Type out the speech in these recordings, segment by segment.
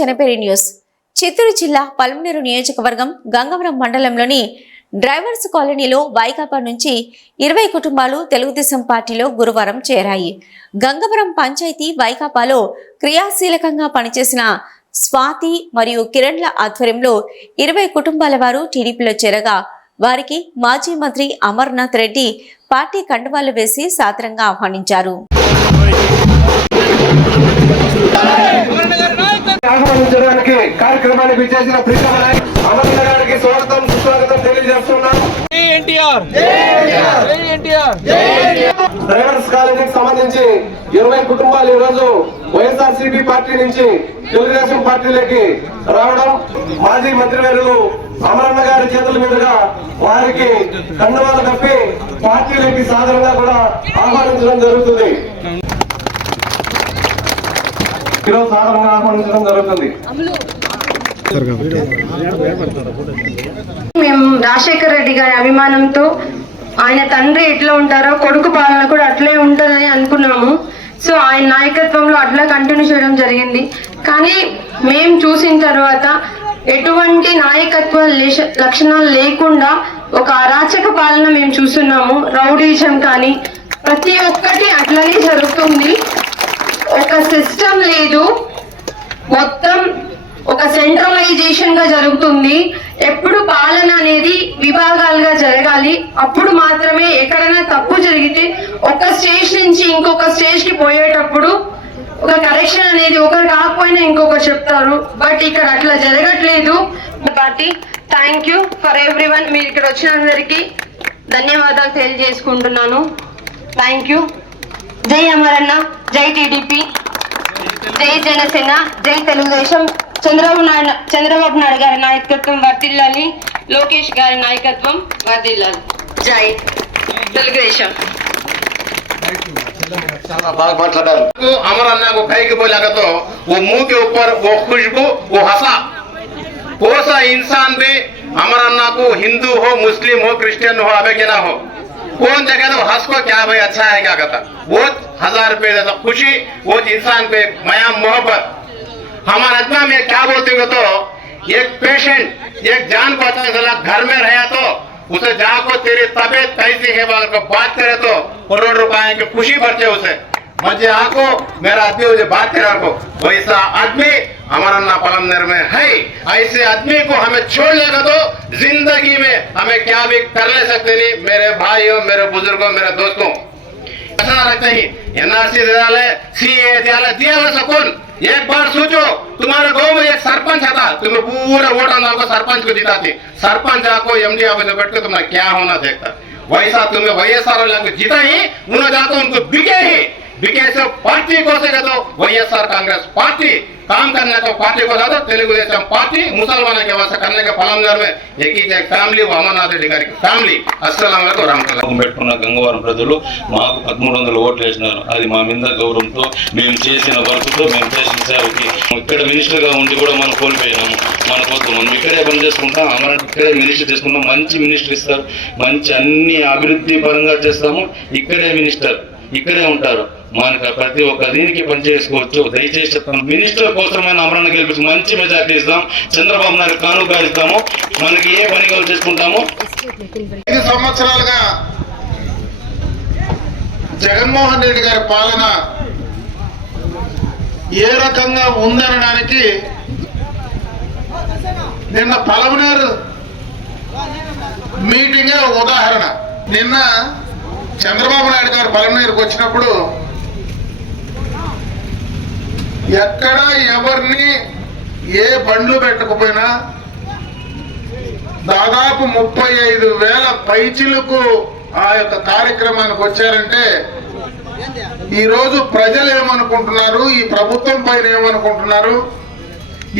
జనపేరి news. Chittoor జిల్లా పల్మనేరు నియోజకవర్గం గంగవరం మండలంలోని డ్రైవర్స్ కాలనీలో వైకాపా నుంచి ఇరవై కుటుంబాలు తెలుగుదేశం పార్టీలో గురువారం చేరాయి. గంగవరం పంచాయతీ వైకాపాలో క్రియాశీలకంగా పనిచేసిన స్వాతి మరియు కిరణ్ల ఆధ్వర్యంలో ఇరవై కుటుంబాల వారు టీడీపీలో చేరగా వారికి మాజీ మంత్రి అమర్నాథ్ రెడ్డి పార్టీ కండువాలు వేసి సాదరంగా ఆహ్వానించారు. ఆహ్వానించడానికి కార్యక్రమాన్ని విచ్చేసిన ప్రీతమ నాయక్ అమరన్న గారికి స్వాగతం సుస్వాగతం తెలియజేస్తున్నాం ఎన్టీఆర్. ఎన్టీఆర్. డ్రైవర్స్ కాలనీకి సంబంధించి ఇరవై కుటుంబాలు ఈ రోజు వైఎస్ఆర్ సిపి పార్టీ నుంచి తెలుగుదేశం పార్టీలోకి రావడం. మాజీ మంత్రివర్యులు అమరన్న గారి చేతుల మీదుగా వారికి కండువాలు కప్పి పార్టీలోకి సాధారణంగా కూడా ఆహ్వానించడం జరుగుతుంది. ఈరోజు ఆహ్వానించడం జరుగుతుంది. మేము రాజశేఖర్ రెడ్డి గారి అభిమానంతో ఆయన తండ్రి ఎట్లా ఉంటారో కొడుకు పాలన కూడా అట్లే ఉంటుందని అనుకున్నాము. సో ఆయన నాయకత్వంలో అట్లా కంటిన్యూ చేయడం జరిగింది. కానీ మేము చూసిన తర్వాత ఎటువంటి నాయకత్వ లక్షణాలు లేకుండా ఒక అరాచక పాలన మేము చూస్తున్నాము. రౌడీజం కానీ ప్రతి ఒక్కటి అట్లనే జరుగుతుంది. ఒక సిస్టమ్ లేదు. మొత్తం ఒక సెంట్రలైజేషన్గా జరుగుతుంది. ఎప్పుడు పాలన అనేది విభాగాలుగా జరగాలి. అప్పుడు మాత్రమే ఎక్కడైనా తప్పు జరిగితే ఒక స్టేజ్ నుంచి ఇంకొక స్టేజ్కి పోయేటప్పుడు ఒక కరెక్షన్ అనేది ఒకరు కాకపోయినా ఇంకొకరు చెప్తారు. బట్ ఇక్కడ అట్లా జరగట్లేదు. కాబట్టి thank you for every one మీరు ఇక్కడ వచ్చినందరికీ ధన్యవాదాలు తెలియజేసుకుంటున్నాను. థ్యాంక్ యూ జై అమరన్న జై టీడీపీ జై జనసేన జై తెలుగుదేశం చంద్రబాబు నాయుడు చంద్రబాబు నాయుడు గారి నాయకత్వం వర్తిల్లాలి లోకేష్ గారి నాయకత్వం వర్తిల్లాలి జై తెలుగుదేశం को अमर अन्ना को कहीं के बोला तो वो मुंह के ऊपर वो खुशबू वो हंसा वो सा इंसान भी अमर अन्ना को हिंदू हो मुस्लिम हो क्रिश्चियन हो अबे क्या ना हो कौन जगह तो हंस को क्या भाई अच्छा है, क्या कहता? वो हज़ार रुपए देता खुशी वो इंसान पे माया, मोहब्बत। हमारे आत्मा में क्या बोलते हो तो एक पेशेंट एक जान बचा चला घर में रहा तो उसे जाको तेरी तबीयत कैसी है, बोल को बात करे तो करोड़ रुपए की खुशी भरते उसे। मज़े आको मेरा आदमी मुझे बात करे को, वैसा आदमी हमारा ना पलमनेर में है। ऐसे आदमी को हमें छोड़ लेगा तो ज़िंदगी में हमें क्या भी कर ले सकते नहीं। मेरे भाइयों, मेरे बुज़ुर्गों, मेरे दोस्तों, ऐसा रखते ही एनआरसी दिला सी ए दिया दिया सकून। एक बार सोचो, तुम्हारे गाँव में एक सरपंच था तुम्हें पूरा वोट आना को सरपंच को जिताती। सरपंच आपको एमडी ऑफ़िस बैठ के तुम्हें क्या होना देखता। वैसा तुम्हें को जीता ही उन्होंने जाकर उनको बिके ही। बिके से पार्टी को से तो वैएसआर कांग्रेस पार्टी काम करने को पार्टी को ज्यादा తెలుగుదేశం పార్టీ ముసల్మాన के वास्ते करने के फलंदर में एक ही एक फैमिली वो अमरनाथ रेड्डी గారి ఫ్యామిలీ అస్సలం వరకు రామకల్లా నమ్మకం పెట్టుకున్న గంగవరం ప్రజలు మాకు పదమూడు వందల ఓట్లు వేసినారు అది మా మీద గౌరవంతో మేము చేసిన వర్క్తో మేము చేసిన సేవకి ఇక్కడ మినిస్టర్ గా ఉండి కూడా మనం కోల్పోయినాము మనకొద్దు మనం ఇక్కడే పని చేసుకుంటాం అమరావతి ఇక్కడే మినిస్టర్ చేసుకుంటాం మంచి మినిస్టర్ ఇస్తారు మంచి అన్ని అభివృద్ధి పరంగా చేస్తాము ఇక్కడే మినిస్టర్ ఇక్కడే ఉంటారు మనకు ప్రతి ఒక్క దీనికి పని చేసుకోవచ్చు. దయచేసి చెప్తాను మినిస్టర్ కోసమైన అమరణ గెలిపించి మంచి మెజార్టీ ఇస్తాం. చంద్రబాబు నాయుడు కానుక ఇస్తాము మనకి ఏ పని కావాలి ఐదు సంవత్సరాలుగా జగన్మోహన్ రెడ్డి గారి పాలన ఏ రకంగా ఉందనడానికి నిన్న పలమనేరు మీటింగే ఉదాహరణ. నిన్న చంద్రబాబు నాయుడు గారు పలమనేరుకు వచ్చినప్పుడు ఎక్కడ ఎవరిని ఏ బండ్లు పెట్టకపోయినా దాదాపు ముప్పై ఐదు వేల పైచిలకు ఆ యొక్క కార్యక్రమానికి వచ్చారంటే ఈరోజు ప్రజలు ఏమనుకుంటున్నారు? ఈ ప్రభుత్వం పైన ఏమనుకుంటున్నారు?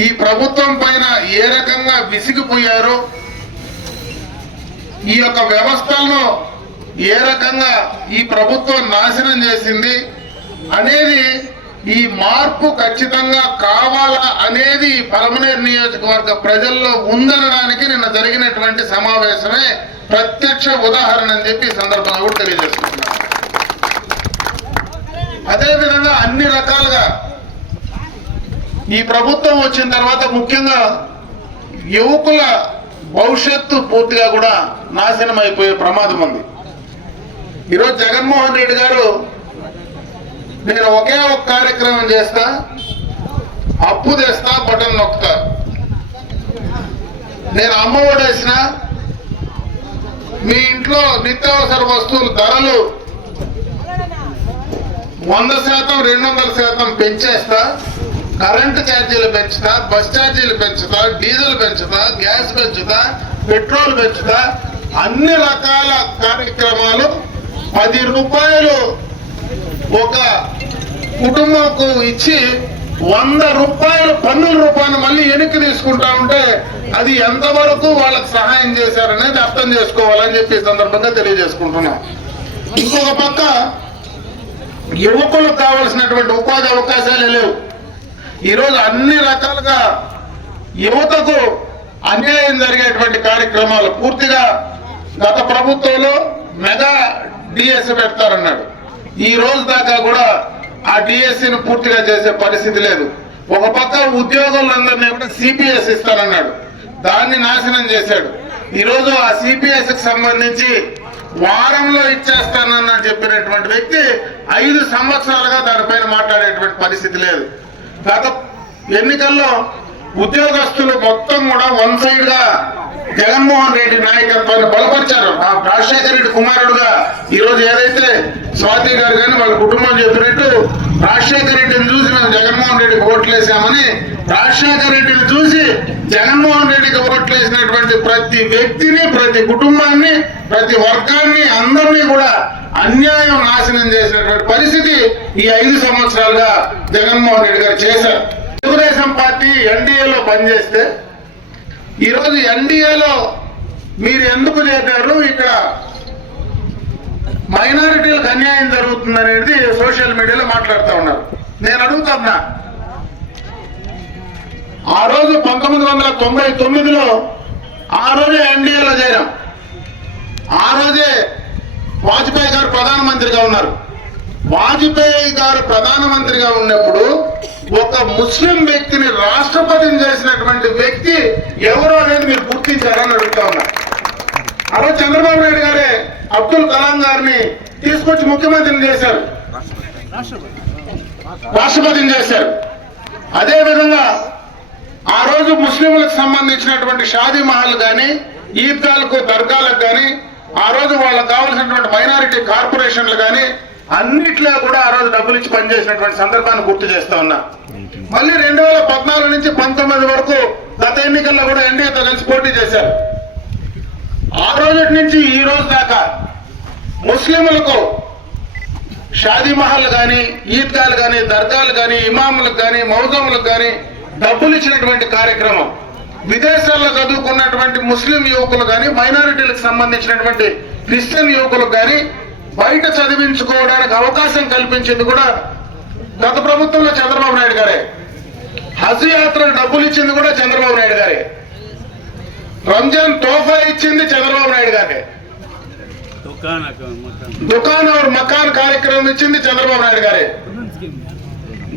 ఈ ప్రభుత్వం పైన ఏ రకంగా విసిగిపోయారు? ఈ యొక్క వ్యవస్థలను ఏ రకంగా ఈ ప్రభుత్వం నాశనం చేసింది అనేది ఈ మార్పు ఖచ్చితంగా కావాలా అనేది పలమనేరు నియోజకవర్గ ప్రజల్లో ఉందనడానికి నిన్న జరిగినటువంటి సమావేశమే ప్రత్యక్ష ఉదాహరణ అని చెప్పి సందర్భంగా కూడా తెలియజేసుకుంటున్నాను. అదేవిధంగా అన్ని రకాలుగా ఈ ప్రభుత్వం వచ్చిన తర్వాత ముఖ్యంగా యువకుల భవిష్యత్తు పూర్తిగా కూడా నాశనం అయిపోయే ప్రమాదం ఉంది. ఈరోజు జగన్మోహన్ రెడ్డి గారు నేను ఒకే ఒక కార్యక్రమం చేస్తా అప్పు తెస్తా బటన్ నొక్కుతా. నేను అమ్మ ఓడేసిన మీ ఇంట్లో నిత్యావసర వస్తువుల ధరలు వంద శాతం రెండు వందల శాతం పెంచేస్తా కరెంటు ఛార్జీలు పెంచుతా బస్ ఛార్జీలు పెంచుతా డీజిల్ పెంచుతా గ్యాస్ పెంచుతా పెట్రోల్ పెంచుతా అన్ని రకాల కార్యక్రమాలు పది రూపాయలు ఒక కుటుంబంకు ఇచ్చి వంద రూపాయలు పన్నుల రూపాయలు మళ్ళీ వెనక్కి తీసుకుంటా ఉంటే అది ఎంతవరకు వాళ్ళకి సహాయం చేశారనేది అర్థం చేసుకోవాలని చెప్పి సందర్భంగా తెలియజేసుకుంటున్నాం. ఇంకొక పక్క యువకులకు కావలసినటువంటి ఉపాధి అవకాశాలే లేవు. ఈరోజు అన్ని రకాలుగా యువతకు అన్యాయం జరిగేటువంటి కార్యక్రమాలు పూర్తిగా గత ప్రభుత్వంలో మెగా డిఎస్ పెడతారన్నాడు. ఈ రోజు దాకా కూడా ఆ డిఎస్సిని పూర్తిగా చేసే పరిస్థితి లేదు. ఒక పక్క ఉద్యోగులందరినీ కూడా సిపిఎస్ ఇస్తారన్నాడు దాన్ని నాశనం చేశాడు. ఈ రోజు ఆ సిపిఎస్కి సంబంధించి వారంలో ఇచ్చేస్తానని చెప్పినటువంటి వ్యక్తి ఐదు సంవత్సరాలుగా దానిపైన మాట్లాడేటువంటి పరిస్థితి లేదు. గత ఎన్నికల్లో ఉద్యోగస్తులు మొత్తం కూడా వన్ సైడ్గా జగన్మోహన్ రెడ్డి నాయకత్వాన్ని బలపరిచారు. ఆ రాజశేఖర రెడ్డి కుమారుడుగా ఈరోజు ఏదైతే స్వాతి గారు కానీ వాళ్ళ కుటుంబం చెప్పినట్టు రాజశేఖర రెడ్డిని చూసి మేము జగన్మోహన్ రెడ్డికి ఓట్లు వేసామని రాజశేఖర రెడ్డిని చూసి జగన్మోహన్ రెడ్డికి ఓట్లు వేసినటువంటి ప్రతి వ్యక్తిని ప్రతి కుటుంబాన్ని ప్రతి వర్గాన్ని అందరినీ కూడా అన్యాయం నాశనం చేసినటువంటి పరిస్థితి ఈ ఐదు సంవత్సరాలుగా జగన్మోహన్ రెడ్డి గారు చేశారు. తెలుగుదేశం పార్టీ ఎన్డీఏలో పనిచేస్తే ఈరోజు ఎన్డీఏలో మీరు ఎందుకు చేశారు? ఇక్కడ మైనారిటీలకు అన్యాయం జరుగుతుంది అనేది సోషల్ మీడియాలో మాట్లాడుతూ ఉన్నారు. నేను అడుగుతున్నా ఆ రోజు పంతొమ్మిది వందల తొంభై తొమ్మిదిలో ఆ రోజే ఎన్డీఏలో చేరాం. ఆ రోజే వాజ్పేయి గారు ప్రధానమంత్రిగా ఉన్నారు. వాజ్పేయి గారు ప్రధానమంత్రిగా ఉన్నప్పుడు ఒక ముస్లిం వ్యక్తిని రాష్ట్రపతిని చేసినటువంటి వ్యక్తి ఎవరు అనేది మీరు గుర్తించారని అడుగుతా ఉన్నా. అలా చంద్రబాబు నాయుడు గారే అబ్దుల్ కలాం గారిని తీసుకొచ్చి ముఖ్యమంత్రిని చేశారు. రాష్ట్రపతిని చేశారు. అదే విధంగా ఆ రోజు ముస్లింలకు సంబంధించినటువంటి షాదీ మహల్ కానీ ఈద్గాలకు దర్గాలకు కానీ ఆ రోజు వాళ్ళకి కావాల్సినటువంటి మైనారిటీ కార్పొరేషన్లు కానీ అన్నిట్లో కూడా ఆ రోజు డబ్బులు ఇచ్చి పనిచేసినటువంటి సందర్భాన్ని గుర్తు చేస్తా ఉన్నా. మళ్ళీ రెండు వేల పద్నాలుగు నుంచి పంతొమ్మిది వరకు గత ఎన్నికల్లో కూడా ఎన్డీఏతో కలిసి పోటీ చేశారు. ఆ రోజు నుంచి ఈ రోజు దాకా ముస్లింలకు షాదీ మహల్ కానీ ఈద్గాలు కానీ దర్గాలు కానీ ఇమాములకు కానీ మౌజములకు కానీ డబ్బులు ఇచ్చినటువంటి కార్యక్రమం. విదేశాల్లో చదువుకున్నటువంటి ముస్లిం యువకులు కానీ మైనారిటీలకు సంబంధించినటువంటి క్రిస్టియన్ యువకులకు కానీ బయట చదివించుకోవడానికి అవకాశం కల్పించింది కూడా గత ప్రభుత్వంలో చంద్రబాబు నాయుడు గారే. హజ్ యాత్రకు డబ్బులు ఇచ్చింది కూడా చంద్రబాబు నాయుడు గారే. రంజాన్ తోఫా ఇచ్చింది చంద్రబాబు నాయుడు గారే దుకాన్ और మకాన్ కార్యక్రమం ఇచ్చింది చంద్రబాబు నాయుడు గారే.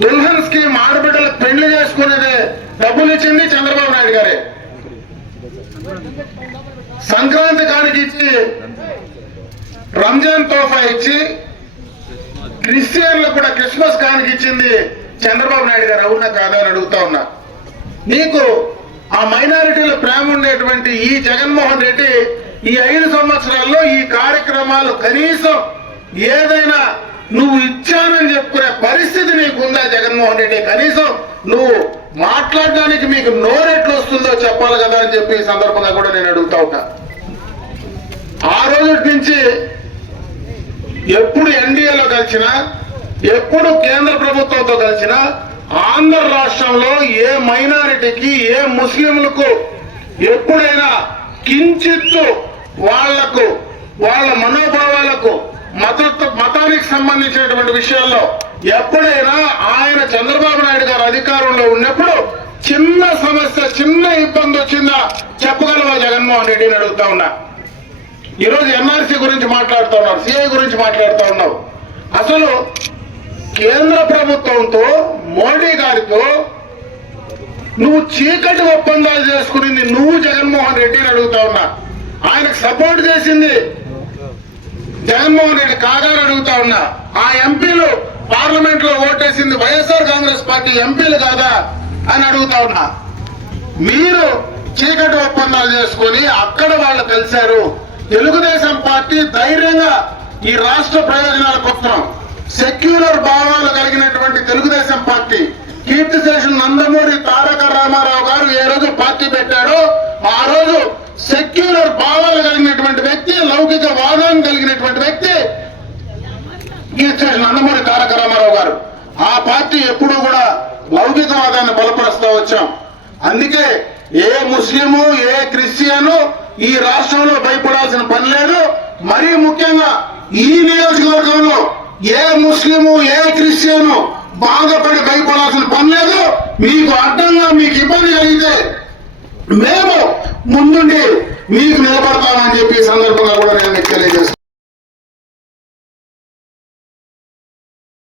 దుల్హన్ స్కీమ్ ఆడబిడ్డలకు పెళ్ళి చేసుకునేదే డబ్బులు ఇచ్చింది చంద్రబాబు నాయుడు గారే. సంక్రాంతి కానికి ఇచ్చి రంజాన్ తోఫా ఇచ్చి క్రిస్టియన్లకు కూడా క్రిస్మస్ కానికి ఇచ్చింది చంద్రబాబు నాయుడు గారు అవునా కాదా అని అడుగుతా ఉన్నా. నీకు ఆ మైనారిటీల ప్రేమ ఉండేటువంటి ఈ జగన్మోహన్ రెడ్డి ఈ ఐదు సంవత్సరాల్లో ఈ కార్యక్రమాలు కనీసం ఏదైనా నువ్వు ఇచ్చానని చెప్పుకునే పరిస్థితి నీకు ఉందా జగన్మోహన్ రెడ్డి? కనీసం నువ్వు మాట్లాడడానికి మీకు నోరెట్లు వస్తుందో చెప్పాలి కదా అని చెప్పి ఈ సందర్భంగా కూడా నేను అడుగుతా ఉంటా ఆ రోజు నుంచి ఎప్పుడు ఎన్డీఏలో కలిసినా ఎప్పుడు కేంద్ర ప్రభుత్వంతో కలిసినా ఆంధ్ర రాష్ట్రంలో ఏ మైనారిటీకి ఏ ముస్లింలకు ఎప్పుడైనా కించిత్తు వాళ్ళకు వాళ్ళ మనోభావాలకు మత మతానికి సంబంధించినటువంటి విషయాల్లో ఎప్పుడైనా ఆయన చంద్రబాబు నాయుడు గారు అధికారంలో ఉన్నప్పుడు చిన్న సమస్య చిన్న ఇబ్బంది వచ్చిందా? చెప్పగలవా జగన్మోహన్ రెడ్డిని అడుగుతా ఉన్నా. ఈరోజు ఎన్ఆర్సీ గురించి మాట్లాడుతూ ఉన్నారు సిఐ గురించి మాట్లాడుతూ ఉన్నావు అసలు కేంద్ర ప్రభుత్వంతో మోడీ గారితో నువ్వు చీకటి ఒప్పందాలు చేసుకునింది నువ్వు జగన్మోహన్ రెడ్డిని అడుగుతా ఉన్నా. ఆయనకు సపోర్ట్ చేసింది జగన్మోహన్ రెడ్డి కాదని అడుగుతా ఉన్నా. ఆ ఎంపీలు పార్లమెంట్లో ఓటేసింది వైఎస్ఆర్ కాంగ్రెస్ పార్టీ ఎంపీలు కాదా అని అడుగుతా ఉన్నా. మీరు చీకటి ఒప్పందాలు చేసుకొని అక్కడ వాళ్ళు కలిశారు. తెలుగుదేశం పార్టీ ధైర్యంగా ఈ రాష్ట్ర ప్రయోజనాల కోసం సెక్యులర్ భావాలు కలిగినటువంటి తెలుగుదేశం పార్టీ కీర్తిశేషులు నందమూరి తారక రామారావు గారు ఏ రోజు పార్టీ పెట్టాడో ఆ రోజు సెక్యులర్ భావాలు కలిగినటువంటి వ్యక్తి లౌకిక వాదాన్ని కలిగినటువంటి వ్యక్తి కీర్తిశేషులు నందమూరి తారక రామారావు గారు. ఆ పార్టీ ఎప్పుడూ కూడా లౌకికవాదాన్ని బలపరుస్తూ వచ్చాం. అందుకే ఏ ముస్లిము ఏ క్రిస్టియను ఈ రాష్ట్రంలో భయపడాల్సిన పని లేదు. మరీ ముఖ్యంగా ఈ నియోజకవర్గంలో ఏ ముస్లిము ఏ క్రిస్టియను బాధపడి భయపడాల్సిన పని లేదు. మీకు అడ్డంగా మీకు ఇబ్బంది కలిగితే మేము ముందుండి మీకు నిలబడతామని చెప్పి సందర్భంగా కూడా నేను తెలియజేస్తాను